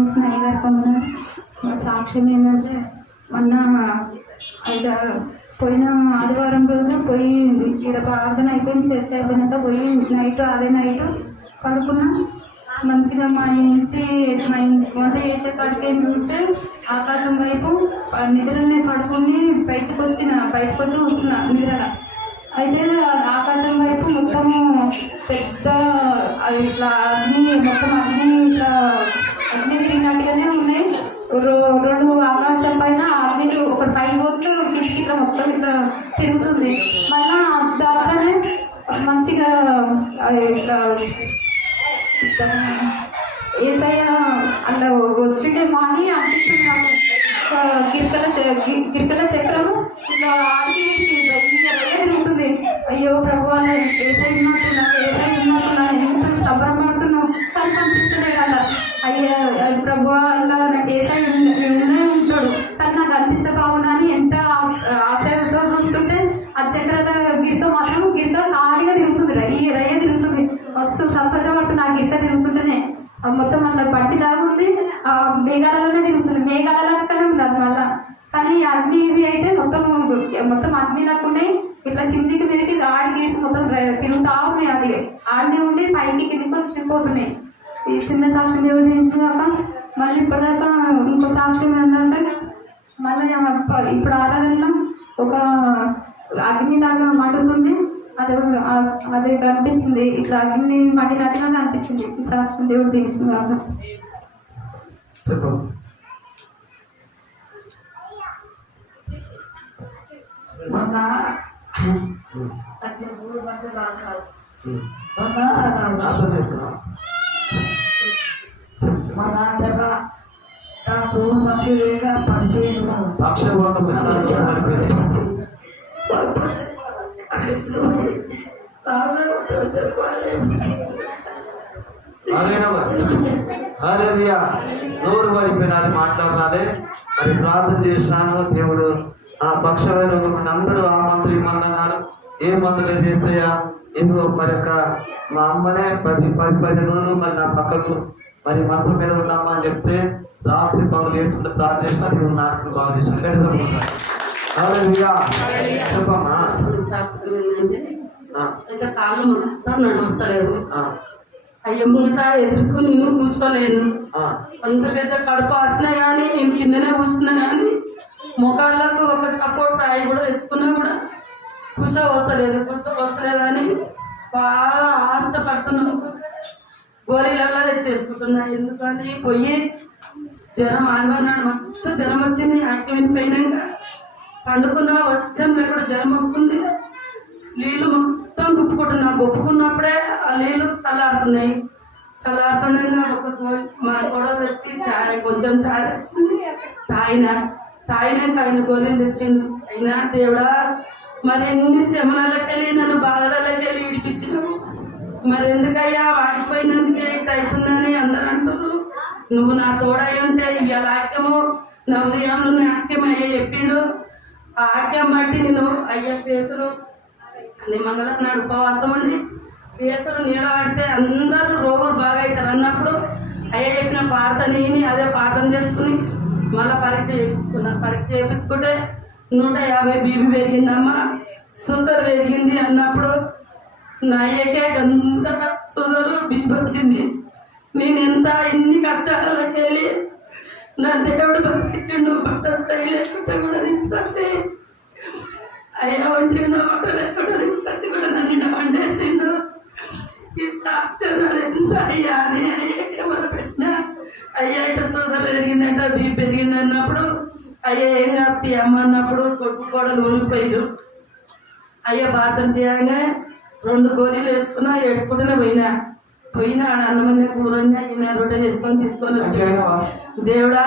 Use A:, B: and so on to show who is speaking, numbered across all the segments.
A: ఇచ్చిన అయ్యగారికి సాక్ష్యం ఏంటంటే మొన్న ఐదు పోయిన ఆదివారం రోజు పోయి ఇక్కడ ప్రార్థన అయిపోయింది చర్చ అయిపోయినాక పోయి నైట్ అదే నైట్ పడుకున్నా. మంచిగా మా ఇంటి మా ఇంటి వంట చేసే కాడికి చూస్తే ఆకాశం వైపు నిద్రనే పడుకుని బయటకు వచ్చిన బయటకు వచ్చి చూస్తున్నా నిద్ర అయితే ఆకాశం వైపు మొత్తము అవి ఇట్లా అగ్ని మొత్తం అగ్ని ఇట్లా అగ్ని తిరిగినట్టుగానే ఉన్నాయి. రో- రెండు ఆకాశం పైన అగ్ని ఒకటి పైన పోతే కిందికి ఇట్లా మొత్తం ఇట్లా తిరుగుతుంది. మళ్ళా దాంట్లోనే మంచిగా ఇట్లా ప్రభు అలా నాకు ఏసై ఉంటాడు కానీ నాకు అనిపిస్తే బాగుండా అని ఎంత ఆశ్చర్యంతో ఆశతో చూస్తుంటే ఆ చక్రాల గిరితో మాత్రం గిరిక ఖాళీగా తిరుగుతుంది రయ్య రయ్య తిరుగుతుంది. మస్తు సంతోషపడుతున్నా ఆ గిరిక తిరుగుతుంటేనే. మొత్తం అట్లా బండి లాగుంది ఆ మేఘాలలోనే తిరుగుతుంది. మేఘాల ఉంది అది మళ్ళా. కానీ అగ్ని ఇవి అయితే మొత్తం మొత్తం అగ్ని లాక్కున్నాయి ఇట్లా కిందికి మీదకి ఆడికి మొత్తం తిరుగుతా ఉన్నాయి అవి. ఆడనే ఉండి పైకి కిందికి వచ్చి పోతున్నాయి ఈ చిన్న సాక్ష్యం దేవుడు దించుగాక మళ్ళీ ఇప్పటిదాకా ఇంకో సాక్ష్యం ఏంటంటే మళ్ళీ ఇప్పుడు ఆరాధనలో ఒక అగ్నిలాగా మండుతుంది. అది అది కనిపించింది. ఇట్లా అగ్ని మండినట్టుగా కనిపించింది. ఈ సాక్ష్యం దేవుడు
B: చెప్పు
C: మొన్న మూడు రాకారు.
B: ఉమ్.
C: మొన్న
B: చెప్పు చెప్పు
C: మొన్న దెబ్బ నాకు మంచి లేక పడిపోయింది మనం
B: పక్షవాతం వచ్చి పడిపోయింది
C: అక్కడికి పోయి నాన్నగారు ఉంటే
B: హల్లెలూయా నోరు పడిపోయినది మాట్లాడాలి మరి ప్రార్థన చేసినాను దేవుడు. ఆ పక్షమైన అందరూ ఆ మందులు ఈ మందు అన్నారు ఏ మందులు చేస్తాయా ఇదిగో మరి యొక్క మా అమ్మనే పది పది పది రోజులు మరి నా పక్కకు మరి మంచం మీద ఉన్నామా అని చెప్తే రాత్రి పనులు ఏడ్చుకుంటే ప్రార్థన చేసిన దేవుడు నాకు బాగా చేసిన చెప్పమ్మా.
D: అయితే కాళ్ళు మొత్తం నడుస్తలేవు.
B: ఆ,
D: అయ్య ముంగట ఎదుర్కొని నేను కూర్చోలేను. అంత పెద్ద కడుపు వచ్చినా కానీ నేను కిందనే కూర్చున్నా కానీ ముఖాలకు ఒక సపోర్ట్ అవి కూడా తెచ్చుకున్నా కూడా కూర్చో వస్తలేదు కూర్చో వస్తలేదు అని బాగా ఆస్త పడుతున్నాను గోళీలలో తెచ్చేసుకుంటున్నా ఎందుకని పోయి జ్వరం ఆదివారం మస్తు జ్వరం వచ్చింది యాక్టివ్ పోయినాక పండుకున్నా వచ్చాం కూడా జ్వరం వస్తుంది. నీళ్ళు మొత్తం గుప్పుకుంటున్నాం గుప్పుకున్నప్పుడే ఆ నీళ్ళు చల్లారుతున్నాయి. చల్లారుతుండగా ఒక మా గొడవ తెచ్చి చాయ్ కొంచెం చాయ్ తెచ్చింది. తాగిన తాగినాక ఆయన గోళీలు తెచ్చిండు. అయినా దేవుడా మరి ఎన్ని శమనాలకు నన్ను బాధలకెళ్ళి ఇడిపించినావు మరి ఎందుకయ్యా వాడిపోయినందుకే అవుతుందని అందరు అంటున్నారు నువ్వు నా తోడై ఉంటే ఇవాళ వాక్యము నా ఉదయం వాక్యం అయ్యా చెప్పిండు. ఆ వాక్యం బట్టి నేను అయ్యా పేతురు. అని మంగళం నాడు ఉపవాసం అండి పేతురు నీళ్ళబడితే అందరూ రోగులు బాగా అవుతారు అన్నప్పుడు అయ్యా చెప్పిన ప్రార్థన నేని అదే పాఠం చేసుకుని మళ్ళీ పరీక్ష చేయించుకున్నా. పరీక్ష చేయించుకుంటే నూట యాభై బీబీ పెరిగిందమ్మా. సుందరు పెరిగింది అన్నప్పుడు నా ఏకే అంత షుగర్ బీపీ వచ్చింది. నేను ఎంత ఇన్ని కష్టాలకు వెళ్ళి నా దేవుడు బతికించిండు బట్ట స్టైల్ లేకుంటే కూడా తీసుకొచ్చి అయ్యా ఒంటి మీద బట్ట లేకుండా తీసుకొచ్చి కూడా నన్ను వండేసిండు ఈ సాక్ష్యం నాది ఎంత అయ్యా అని అయ్యాకే మొదలు పెట్టినా అయ్యా ఇట సోదరు పెరిగిందంట బీ పెరిగింది అన్నప్పుడు అయ్యా ఏం కాదు అమ్మ అన్నప్పుడు కొట్టు కోడలు ఊరిపోయారు అయ్యా ప్రార్థన చేయగానే రెండు గోళీలు వేసుకున్నా ఏడ్చుకుంటూనే పోయినా. పోయినా అన్నమన్న కూరన్నా ఈయన రొట్టె తీసుకొని తీసుకొని వచ్చాను దేవుడా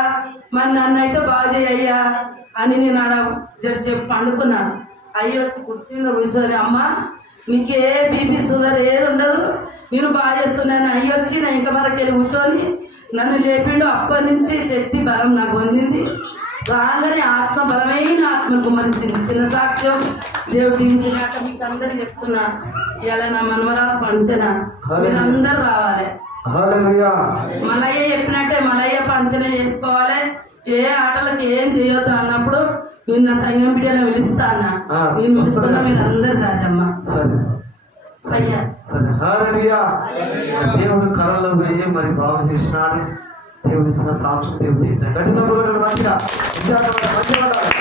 D: మరి నన్ను అయితే బాగా చేయయ్యా అని నేను ఆడ జర చెప్పి పండుకున్నాను. అయ్యి వచ్చి కుర్చీలో కూర్చొని అమ్మ. నీకే బీపీ షుగర్ ఏది ఉండదు. నేను బాగా చేస్తున్నాను. అయ్యి వచ్చి నా ఇంక వరకు వెళ్ళి కూర్చొని నన్ను లేపిండు. అప్పటి నుంచి శక్తి బలం నాకు పొందింది.
E: రాగానే ఆత్మ బలమైన ఆత్మ కుమరించింది చిన్న సాక్ష్యం దేవుడు దీవించినాక మీకు అందరు చెప్తున్నా ఇలా నా మనవరాలు పంచన. మీరందరూ రావాలి. మలయ్య చెప్పినట్టే మలయ్య పంచన చేసుకోవాలి. ఏ ఆటలకు ఏం చేయొద్దు అన్నప్పుడు నిన్న సంఘం బిడ్డలో పిలుస్తా అన్న.
B: ఆ,
E: నేను పిలుస్తున్నా? మీరు అందరు రాదమ్మా
B: సరే. సరే. దేవుడు కళలో పోయి మరి బాగు చేసినాడు. దేవుడు ఇచ్చిన సాక్ష్యం దేవుడు ఇచ్చాడు గట్టి సంపూర్ణ మంచిగా. విశాఖపట్నం మంచిగా ఉండాలి.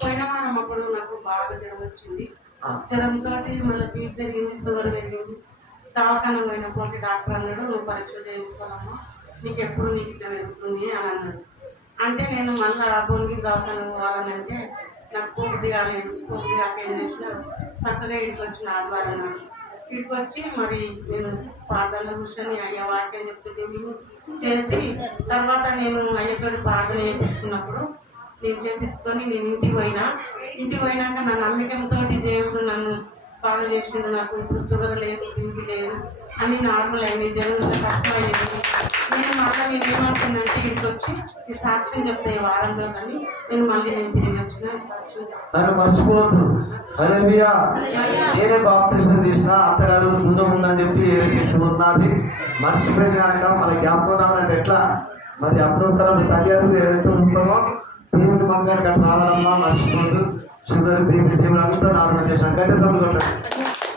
E: పోయిన వారం అప్పుడు నాకు బాగా జ్వరం వచ్చింది.
B: ఆ,
E: జ్వరంతో మళ్ళీ బీపీ పెరిగింది షుగర్ పెరిగింది. దవాఖాన పోయిన పోతే డాక్టర్ అన్నాడు నువ్వు పరీక్ష చేయించుకోవాలమ్మా నీకు ఎప్పుడు నీకు ఇట్లా పెరుగుతుంది అని అన్నాడు. అంటే నేను మళ్ళీ భువనగిరి దవాఖాన పోవాలని అంటే నాకు పోపు కాలేదు పోపు కాక ఏం చేసిన చక్కగా ఇంటికి వచ్చిన ఆదివారం నాడు. ఇక్కడికి వచ్చి మరి నేను పాటల్లో కూర్చొని అయ్యా వాక్యం చెప్తే దేవుడు చేసి తర్వాత నేను అయ్యతో పాదలు చేయించుకున్నప్పుడు నేను చేపించుకొని నేను ఇంటికి పోయినా. ఇంటికి పోయినాక నా నమ్మకంతో దేవుడు నన్ను బాగా చేసిండు. నాకు ఇప్పుడు షుగర్ లేదు బీపీ లేదు అన్ని నార్మల్ అయింది జరుగుతుంది అయింది నేను మళ్ళీ నేను ఏమంటున్నానంటే ఇంటికి వచ్చి ఈ సాక్ష్యం చెప్తే ఈ వారంలో కానీ నేను మళ్ళీ నేను తిరిగి వచ్చిన.
B: నన్ను మర్చిపోవద్దు. నేనే బాప్తిజం తీసిన అత్తగారు దూరం ఉందని చెప్పి ఏమి తెచ్చుకున్నది మర్చిపోయి కనుక మన జ్ఞాపకం రావాలంటే ఎట్లా? మరి అప్పుడు వస్తారో? మీ తల్లి గారు ఎంత వస్తామో దేవుడి మంగానికి అట్లా రావాలమ్మా మర్చిపోద్దు షుగర్ బీపీ దేవుడు అంతా నార్మల్ చేసిన గట్టి సభలు కొట్టండి.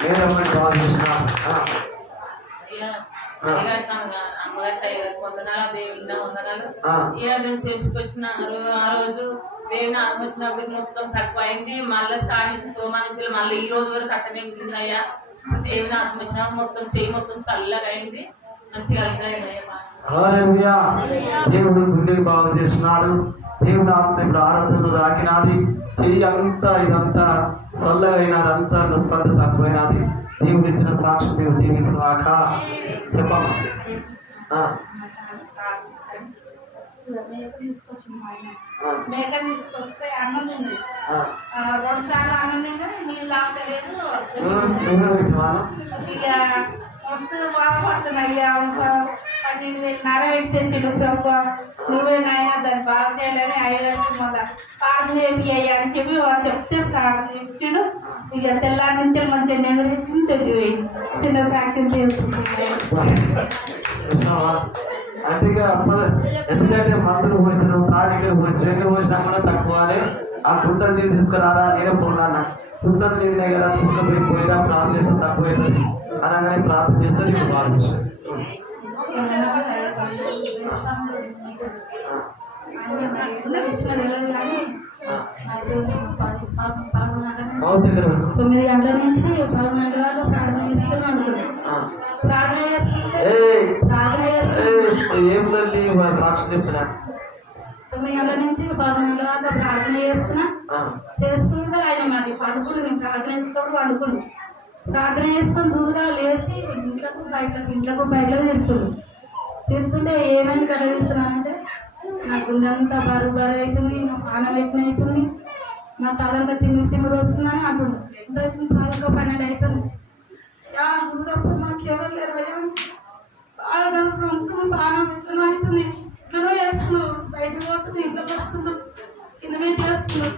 B: నేను అమ్మని బాగా చేసిన
F: అమ్మగారి వందనాలు
B: ఆ.
F: ఈ చేసుకొచ్చిన రోజు దేవుని మొత్తం తక్కువ అయింది. మళ్ళీ మళ్ళీ ఈ రోజు వరకు అట్టనే దేవుని మొత్తం చేయి మొత్తం చల్లగా అయింది. మంచిగా అయిందయ్యా
B: దేవుడు గుండెని బాగు చేసినాడు. దేవుడు ఆత్మ ఇప్పుడు ఆరాధనలు రాకినాది చెయ్యి అంతా ఇదంతా చల్లగా అయినది అంతా నొప్పి అంతా తక్కువైనది. దేవుడు ఇచ్చిన సాక్షి దేవుడు దీవించిన చెప్పమ్మా. ఆ,
D: మేక తీసుకొస్తే అన్నం ఉంది రెండు సార్లు అన్నం నీళ్ళు ఆగలేదు ఇక మస్తు బాధపడుతున్నా పన్నెండు వేలు నర పెట్టి తెచ్చిండు ప్రభు నువ్వే నాయన దాన్ని బాగా చేయాలని అయ్యగారికి మళ్ళా అయ్యా అని చెప్పి వాళ్ళు చెప్తే చేయించాడు ఇక తెల్లారి నుంచి మంచిగా నెవరేసి తెలియదు చిన్న సాక్ష్యం తెలుస్తుంది.
B: అప్పుడు ఎందుకంటే మందులు పోసిన తాడికి పోసి రెండు పోసినా కూడా తక్కువనే ఆ కుంటలు నేను తీసుకురారా? నేనే పోతాను కుంటలు నిన్నే కదా తీసుకుపోయి పోయినా ప్రార్థన చేస్తే తక్కువ అవుతుంది అనగానే ప్రార్థన చేస్తే నీకు బాగా
D: తొమ్మిది గంటల నుంచి పదకొండు గంటల ప్రార్థన చేసుకుని అనుకున్నాను
B: ఆ.
D: ప్రార్థన చేసుకుంటే
B: ఏయ్,
D: ప్రార్థన చేసుకుంటే
B: ఏయ్, ఏం తల్లి మా సాక్షి చెప్పిన.
D: తొమ్మిది గంటల నుంచి పదకొండు దాకా ప్రార్థన చేసుకున్నా చేసుకుంటే ఆయన మరి పడుకుని నేను ప్రార్థన చేసుకున్నప్పుడు పడుకుని ప్రార్థన చేసుకొని దూరంగా లేచి ఇంట్లకు బయటకు ఇంట్లకు బయటకు తిరుగుతుండు. తిరుగుతుంటే ఏమైనా కడ తిరుగుతున్నానంటే నా గుండెంతా బరువు బరువు అవుతుంది నా పానం ఎట్టిన అవుతుంది. నా తలంతా తిమ్మిరి తిమ్మిరి వస్తుందని అంటుండు. ఎంత అవుతుంది? పదకొండు పన్నెండు అవుతుంది. యా దూరప్పుడు మాకు ఎవరు లేరు అయ్యా బాగా సొంతం బాగా ఎట్లనో అవుతుంది. ఎట్లనో చేస్తున్నావు. బయటకు పోతుంది ఇంట్లోకి వస్తున్నావు. కింద మీద చేస్తున్నావు.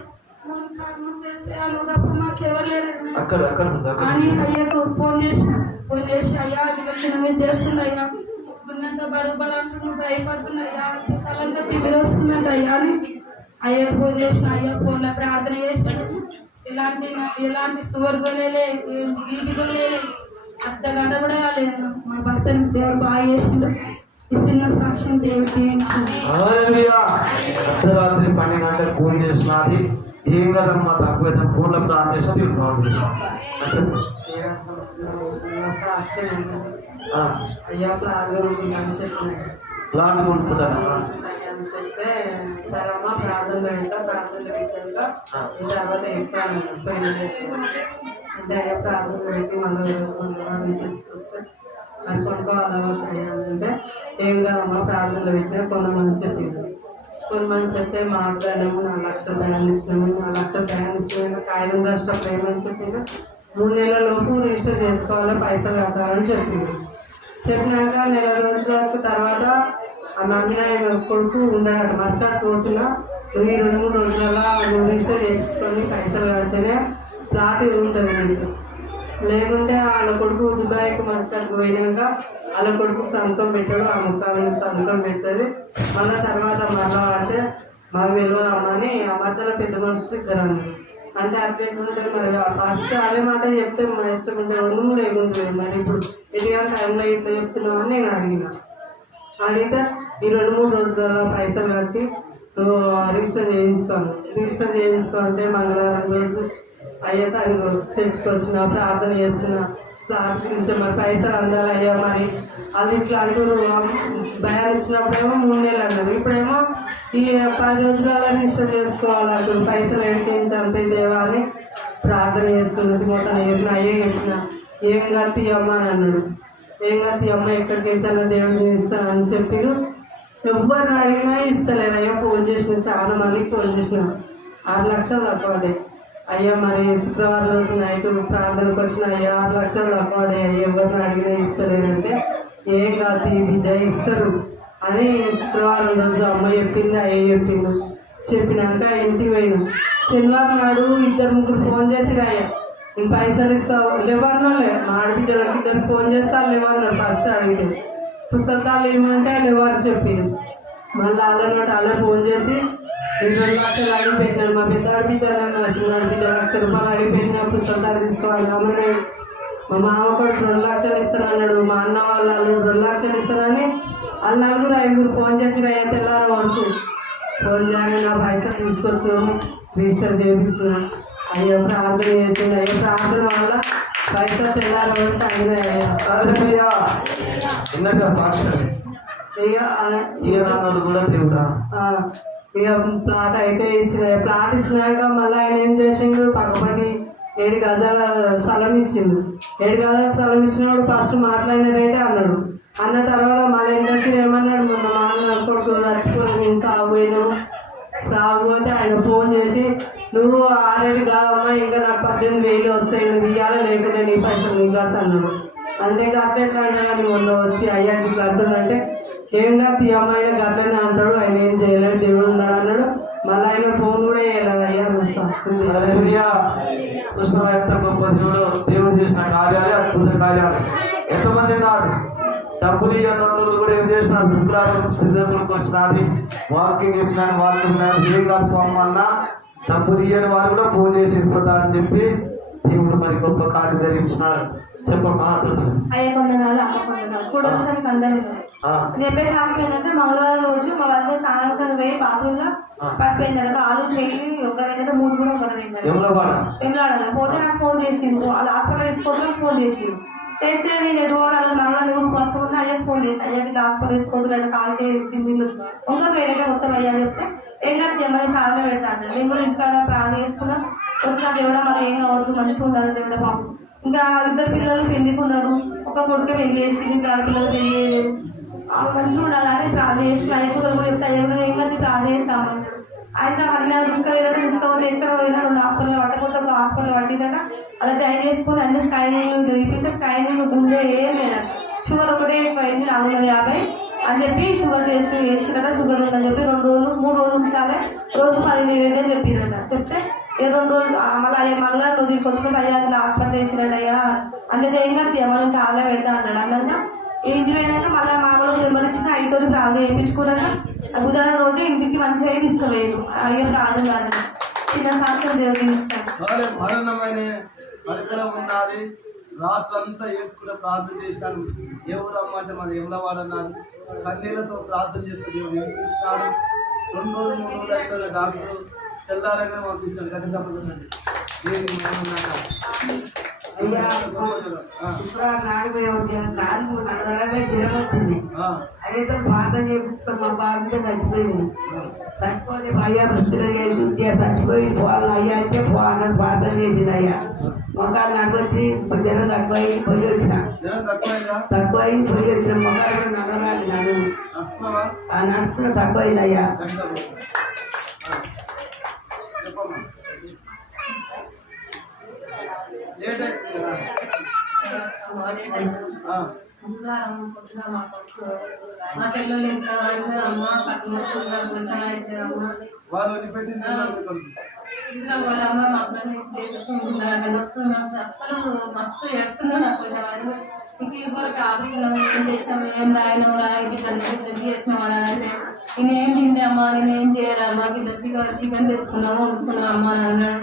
D: మనం కారణం చేస్తే అను తప్ప మాకు ఎవరు లేరు
B: అక్కడ అక్కడ అక్కడ
D: అని అయ్యాకు ఫోన్ చేసిన. ఫోన్ చేసి అయ్యా ఇట్లా కింద మీద చేస్తుంది అయ్యా. అయ్యాకు ఫోన్ చేసిన అయ్యా ఫోన్లో ప్రార్థన చేసినాడు ఎలాంటి నా- ఎలాంటి సువర్ గొలేలే బీపీ గొలేలే అర్ధ గంట కూడా కాలేదు మా భర్తని దేవుడు బాగా చేసిండు ఈ చిన్న సాక్ష్యం దేవుడు చేయించింది
B: హల్లెలూయా. అర్ధరాత్రి పన్నెండు గంటలకు ఫోన్ చేసినది ఏం కదమ్మా తక్కువ అయితే ఫోన్లో ప్రార్థన చేసి దేవుడు బాగు చేసిన చెప్పు ఆ,
E: అయ్యా ప్రార్థన అని చెప్పిన
B: లాంటి కొనుక్కుంటాను
E: అని చెప్తే సరే అమ్మ ప్రార్థన వెళ్తా ప్రార్థన పెట్టాక తర్వాత చెప్తాను పోయిన అయ్యా ప్రార్థన పెట్టి మళ్ళీ మంగళవారం తీసుకొస్తే అది కొనుక్కోవాలా అంటే ఏం కాదమ్మా ప్రార్థనలు పెట్టినా కొనమని చెప్పింది కొనమని చెప్తే మాట్లాడాము నా లక్ష బ్యాన్ ఇచ్చినాము నా లక్ష బ్యాన్ ఇచ్చినాము కాగితం రాష్ట్రం ఏమని చెప్పింది మూడు నెలల లోపు రిజిస్టర్ చేసుకోవాలి పైసలు కట్టాలని చెప్పింది చెప్పినాక నెల రోజుల తర్వాత
G: ఆ నమ్మిన కొడుకు ఉన్నాడు మస్కాట్ పోతున్నా నువ్వు ఈ రెండు మూడు రోజులలో నువ్వు రిజిస్టర్ చేయించుకొని పైసలు కడితేనే ప్లాట్ ఉంటుంది నీకు లేకుంటే వాళ్ళ కొడుకు దుబాయ్కి మస్కాట్కి పోయినాక వాళ్ళ కొడుకు సంతకం పెట్టాడు. ఆ ముఖాన్ని సంతకం పెట్టదు మళ్ళీ తర్వాత మళ్ళా అంటే మాకు తెలియదు అమ్మ అని ఆ మధ్యలో పెద్ద మనుషులు ఇద్దరు అంటే అంటే అట్లయితే మరి. ఫస్ట్ అదే మాట చెప్తే మా ఇష్టం ఉంటే రెండు లేకుంటుంది మరి ఇప్పుడు ఎటువంటి టైంలో ఇట్లా చెప్తున్నావు అని నేను అడిగిన. అడిగితే ఈ రెండు మూడు రోజులలో పైసలు కట్టి రిజిస్టర్ చేయించుకోను రిజిస్టర్ చేయించుకుంటే మంగళవారం రోజు అయ్యా తను చర్చికి వచ్చిన ప్రార్థన చేస్తున్నా. ప్లాట్ గురించి మరి పైసలు అందాలి అయ్యా మరి. వాళ్ళు ఇట్లా అంటారు భయాలు ఇచ్చినప్పుడేమో మూడు నెలలు అన్నారు ఇప్పుడేమో ఈ పది రోజులలో రిజిస్టర్ చేసుకోవాలంటారు పైసలు ఏంటి అంతే దేవా అని ప్రార్థన చేసుకున్నది మొత్తం చెప్పిన అయ్యే చెప్పిన. ఏం కత్తి అమ్మ అని అన్నాడు. ఏం కత్తి అమ్మ ఎక్కడికి ఇచ్చానో దేవుడు ఇస్తాను అని ఎవరిని అడిగినా ఇస్తలేదు అయ్యా ఫోన్ చేసిన చాలా మందికి ఫోన్ చేసిన. ఆరు లక్షలు తక్కువ అయ్యా మరి శుక్రవారం రోజు నైట్ ప్రార్థనకు వచ్చిన అయ్యా ఆరు లక్షలు తక్కువ అయ్యా ఎవరిని అడిగినా ఇస్తలేనంటే ఏం కాదు ఈ బిడ్డ ఇస్తారు? అని శుక్రవారం రోజు అమ్మ చెప్పింది అయ్యే చెప్పిండు. చెప్పినాక ఇంటికి పోయినా. శనివారం నాడు ఇద్దరు ముగ్గురు ఫోన్ చేసిరు అయ్యా. నేను పైసలు ఇస్తావు? లేవన్నోలే మా ఆడబిడ్డలకు ఇద్దరు ఫోన్ చేస్తా లేవన్నారు ఫస్ట్ అడిగితే. పుస్తకాలు ఏమంటే లేవని చెప్పారు. మళ్ళీ వాళ్ళనోటి అలా ఫోన్ చేసి రెండు లక్షలు అడిగిపెట్టినారు మా పెద్ద ఆడబిడ్డ నా చిన్న ఆడబిడ్డ లక్ష రూపాయలు అడిగిపెట్టిన పుస్తకాలు తీసుకోవాలి అమ్మని మా మామ కొడుకు రెండు లక్షలు ఇస్తానన్నాడు మా అన్న వాళ్ళు రెండు లక్షలు ఇస్తానని వాళ్ళు నలుగురు ఐదుగురు ఫోన్ చేసిన అయ్యా తెల్లారు వరకు ఫోన్ చేయగానే నా పైసలు తీసుకొచ్చినాము రిజిస్టర్ చేయించిన. అయ్యో ప్రార్థన చేసింది అయ్యో ప్రార్థన వల్ల పైసలు తెల్లారు అంటే
B: అయినాయ్యా ఇందాక
G: ఆ,
B: ఈయనన్నారు కూడా దేవుడా?
G: ఇక ప్లాట్ అయితే ఇచ్చిన ప్లాట్ ఇచ్చినాక మళ్ళీ ఆయన ఏం చేసిండు? పక్కపడి ఏడు గజాల స్థలం ఇచ్చిండు. ఏడు గజాల స్థలం ఇచ్చినప్పుడు ఫస్ట్ మాట్లాడిన రేటే అన్నాడు. అన్న తర్వాత మళ్ళీ ఇండస్ట్రీ ఏమన్నాడు? మొన్న మా అన్న కొడుకు చచ్చిపోయి నేను సాగు పోయినాము సాగు పోతే ఆయన ఫోన్ చేసి నువ్వు ఆరేడు కాదమ్మా ఇంకా నాకు పద్దెనిమిది వేలు వస్తాయి నువ్వు ఇవ్వాలి లేకుంటే నీ పైసలు నీకు అన్నాడు. అంటే ఇంకా అట్లా ఎట్లా అంటే మొన్న వచ్చి అయ్యా ఇట్లా అంటుందంటే ఏం కాదు ఈ అమ్మాయి అట్లనే అంటాడు ఆయన ఏం చేయలేడు దేవుడు ఉన్నాడు? అన్నాడు. మళ్ళీ ఆయన ఫోన్ కూడా వేయలేదు అయ్యా
B: చూసిన ఎంత గొప్ప దేవుడు? దేవుడు చేసిన కార్యాలే అద్భుత కార్యాలు. ఎంతమంది ఉన్నారు? డబ్బులు ఇవ్వనందుకు కూడా ఏం చేసినారు శుక్రవారం శ్రీరంగులకు వచ్చినది. వాకింగ్ చెప్పినాను వాకింగ్ ఏం కాదు పోమన్నా డబ్బులు ఇయ్యని వారు కూడా ఫోన్ చేసి ఇస్తుందా అని చెప్పి దేవుడు మరి గొప్ప కార్యం ధరించినాడు. చెప్పమ్మా
F: అయ్యే కొందనాలు అమ్మ కొందనాలు. కూడా వచ్చడానికి అందరూ చెప్పే సాక్షి ఏంటంటే మంగళవారం రోజు మా వాళ్ళ స్నానానికి పోయి బాత్రూంలో పడిపోయిందట కాలు చేయి ఒకరైందంటే మూడు కూడా ఒకరైందట వెంబడాడాలి పోతే నాకు ఫోన్ చేసిండు వాళ్ళు హాస్పిటల్ నాకు ఫోన్ చేసిండు చేస్తే నేను ఎటు పోవాలి మంగళవారం ఊరికి వస్తుంటే అయ్యా ఫోన్ చేసి అయ్యా ఇట్లా హాస్పిటల్ తీసుకోవద్దు కాల్ చేసి తిండి ఇంకా వేరే మొత్తం అయ్యా చెప్తే ఏం కాదు జమ్మని ప్రాణం పెడతా అన్నాడు మేము కూడా ఇంటికాడ ప్రాణం చేసుకున్నాం. వచ్చిన దేవుడా మరి ఏం కావద్దు మంచిగా ఉండాలి దేవుడా పాపం. ఇంకా ఇద్దరు పిల్లలు పెళ్ళికి ఉన్నారు ఒక కొడుకు పెళ్ళి చేసి ఇంకా ఆడపిల్లలు పెళ్ళి చేయలేదు. మంచిగా ఉండాలని ప్రార్థన చేసి అయ్య కుదరు కూడా చెప్తే అయ్య కూడా ప్రార్థన చేస్తామన్నాడు ఆయన అడిగిన తీసుకుపోయినట్టు తీసుకోవద్దు ఎక్కడ పోయినా రెండు హాస్పిటల్ పట్టకపోతే ఒక హాస్పిటల్ పట్టిందట అలా జాయిన్ చేసుకుని అన్ని స్కైనింగ్ తీపిస్తే స్కైనింగ్ గుండె ఏం లేదా. షుగర్ ఒకటే పోయింది నాలుగు వందల యాభై అని చెప్పి షుగర్ టెస్ట్ చేసినట షుగర్ ఉందని చెప్పి రెండు రోజులు మూడు రోజులు ఉంచాలి రోజు పదిహేను అని చెప్పిందట చెప్తే ఏ రెండు రోజులు మళ్ళీ అయ్యా రోజు ఇంటికి వచ్చినప్పుడు అయ్యా ఇట్లా హాస్పిటల్ వేసినాడు అయ్యా. అంటే ఏం కాదు మనం చాలా పెడతా అన్నాడు. అన్నాక ఇంటి పోయినాక మళ్ళీ మామూలు నెంబర్ ఇచ్చిన ఐదుతో ప్రార్థన చేయించుకున్నాక బుధవారం రోజు ఇంటికి మంచిగా తీసుకులేదు. అయ్యా ప్రార్థన కాదు. చిన్న సాక్ష్యం దేవుడు ఇస్తాను
C: ఉన్నది. రాత్రంతా ఏడ్చుకునే ప్రార్థన చేశాను ఎవరు అమ్మంటే మన ఎవరవాడు అన్నారు కన్నీళ్ళతో ప్రార్థన చేస్తే దేవుడు వినిపించినాడు రెండు రోజులు మూడు రోజులు అయిపోయిన డాక్టర్ తెల్లారగానే పంపించాను
G: అయ్యా
C: ఆ,
G: శుక్రవారం నాడు నాలుగు నడవగానే జ్వరం వచ్చింది. అయితే మా బాబుతో చచ్చిపోయింది చచ్చిపోతే అయ్యా వృత్తిలో చేసి చచ్చిపోయి పోవాలి అయ్యా అంటే పోవాలని ప్రార్థన చేసింది అయ్యా. మొక్కలు నడు వచ్చి జ్వరం తక్కువ అయ్యి పోయి వచ్చిన. తక్కువ అయింది పోయి వచ్చిన. మొక్కలు కూడా నడవరాలి ఆ నడుస్తున్న తక్కువ అయింది అయ్యా
C: గట్టి తప్పదు. ఆ, చెప్పమ్మా ఆ,
H: పొద్దున మా కొడుకు మా పిల్లలు ఇంకా ఆయన అమ్మ పక్కన అయితే అమ్మ. అమ్మ మా మస్తు అసలు నాకు కొంచెం అది ఇంక ఇవ్వరికి ఆపేసినాం ఏం చేసినాం అలా అంటే నేనేం తిండి అమ్మా నేనేం చేయాలమ్మా కింద చికెన్ చికెన్ తెచ్చుకున్నాము వండుకున్నాం అమ్మా అని అన్నాడు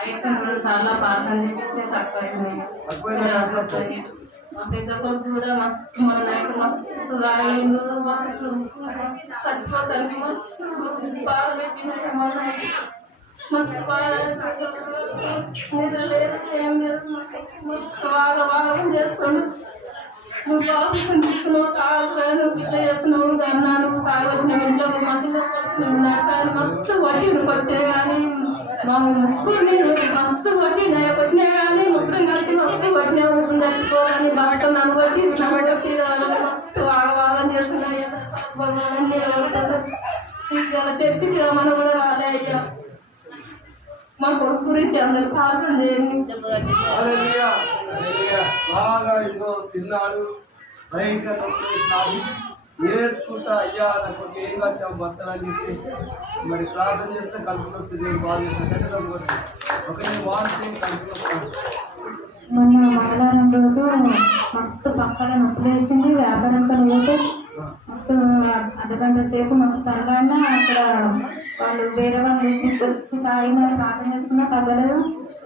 H: అయితే సార్లు ప్రార్థన చేస్తే తక్కువ అయిపోయింది. పెద్ద కొడుకు కూడా మస్తు మన నాయకు మస్తు రాయలేదు మస్తు చచ్చిపోతాను మస్తు బాగా పెట్టింది మన నాయకు మస్తు బాగా నిద్ర లేదు ఏం లేదు. మస్తు బాగా బాగా చేసుకోండి నువ్వు తీసుకున్నావు ఇట్లా చేస్తున్నావు అన్నా నువ్వు తాగొచ్చిన ఇంట్లో మధ్యలో ఉన్నాడు మస్తు కొట్టిండు కొట్టే కానీ మా ముగ్గురిని మస్తు వడ్డీ కొట్టినా బట్ట నన్ను కొట్టి నన్ను కొట్టి మస్తు చేస్తున్నాయి ఇలా మనం కూడా రాలే అయ్యా మా కొడుకు గురించి అందరు ప్రార్థన చేయండి
C: బాగా ఇదిగో తిన్నాడు. భయంకర నొప్పి వేసినాడు అయ్యా నాకు ఏం వచ్చావు భర్తలు అని చెప్పేసి. మరి ప్రార్థన చేస్తే కలుపు నొప్పి దేవుడు బాగా చేసిన
A: మొన్న మంగళవారం రోజు మస్తు పక్కన నొప్పి వేసింది వ్యాపారం రోజు మస్తు అర్ధగంట సేపు మస్తు తనగానే అక్కడ వాళ్ళు వేరే వాళ్ళు తీసుకొచ్చి తాగిన ప్రార్థన చేసుకున్నా తగ్గలేదు.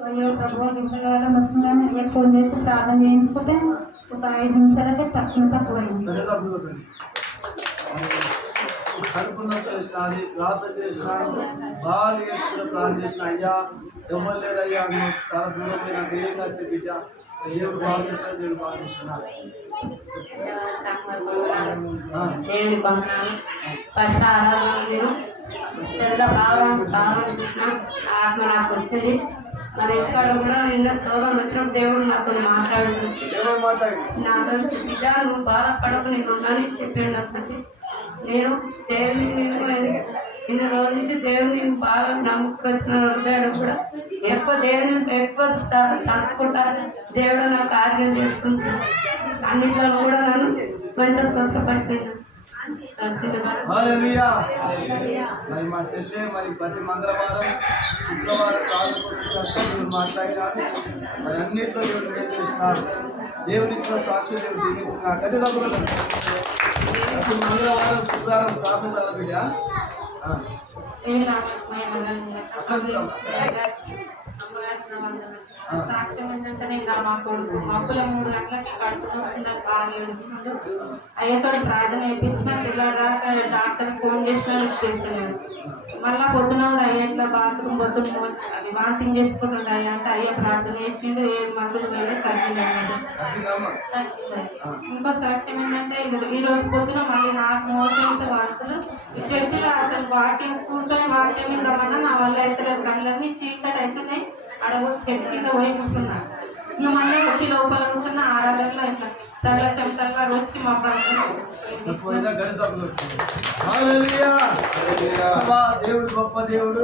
A: అయ్యో ప్రభు ఇంట్లో వాళ్ళం వస్తుందని చేసి ప్రార్థన చేయించుకుంటే ఒక ఐదు నిమిషాలకే తక్కువ తక్కువైంది.
C: కడుపు నొప్పి వేసినది ప్రార్థన చేసినాను బాగా నేర్చుకుని ప్రార్థన చేసిన అయ్యా ఎవరు లేదయ్యా చాలా దూరం నాకు ఏం నచ్చే బిడ్డ?
H: దేవుని ఫస్ట్ ఆరాధన ఎంత బాగా బాగా చూసిన ఆత్మ నాకు వచ్చింది. మరి ఎక్కడ కూడా నిన్న శోభం వచ్చినప్పుడు దేవుడు నాతో మాట్లాడుతుంది నాతో బిడ్డ నువ్వు బాధపడకు నేను ఉన్నానని చెప్పాడు నాకు. నేను దేవుని నేను ఇన్ని రోజుల నుంచి దేవుని బాగా నమ్ముకు వచ్చిన హృదయాలు కూడా. ఎక్కువ దేవుని ఎక్కువ తలుచుకుంటారు దేవుడు నాకు కార్యం చేస్తుంది. అన్నిట్లో కూడా నన్ను మంచిగా స్వస్థపరచండి.
C: మరి మా చెల్లె మరి ప్రతి మంగళవారం శుక్రవారం రాజు మాట్లాడినాడు. మరి అన్నింటిలో దేవుడు మేలు చేసినాడు. దేవునితో సాక్షి దేవుడు దీవించినాడు. అంటే తప్పకుండా మంగళవారం శుక్రవారం ప్రార్థన బిడ్డ ఆ.
H: సాక్ష్యం ఏంటంటే ఇంకా మా కొడుకు. మబ్బుల మూడు గంటలకి కడుపున బాగా ఏడుస్తున్నాడు. అయ్యతో ప్రార్థన వేయించిన పిల్లడాక డాక్టర్ ఫోన్ చేసినా చేస్తున్నాడు మళ్ళా పొద్దున కూడా అయ్యా ఇట్లా బాత్రూమ్ పొద్దున అది వాంతింగ్ చేసుకుంటుండే అయ్యా అంటే అయ్యా ప్రార్థన చేసిండు ఏ మందులు వెళ్ళి తగ్గింది ఇంకో సాక్ష్యం ఏంటంటే ఈ రోజు పొద్దున మళ్ళీ నాకు మోషన్స్ వాంతులు చర్చిలో అసలు వాక్యం కూర్చొని వాక్యం ఇందామన్నా నా వల్ల అయితే కళ్ళన్నీ చీకటి అవుతున్నాయి ఆడ చెట్టు కింద పోయి కూర్చున్నా. ఇక మళ్ళీ వచ్చి లోపల కూర్చున్న ఆరాధనలో ఇట్లా చల్ల చెమటల్లా వచ్చి మా
C: దేవుడు గొప్ప దేవుడు.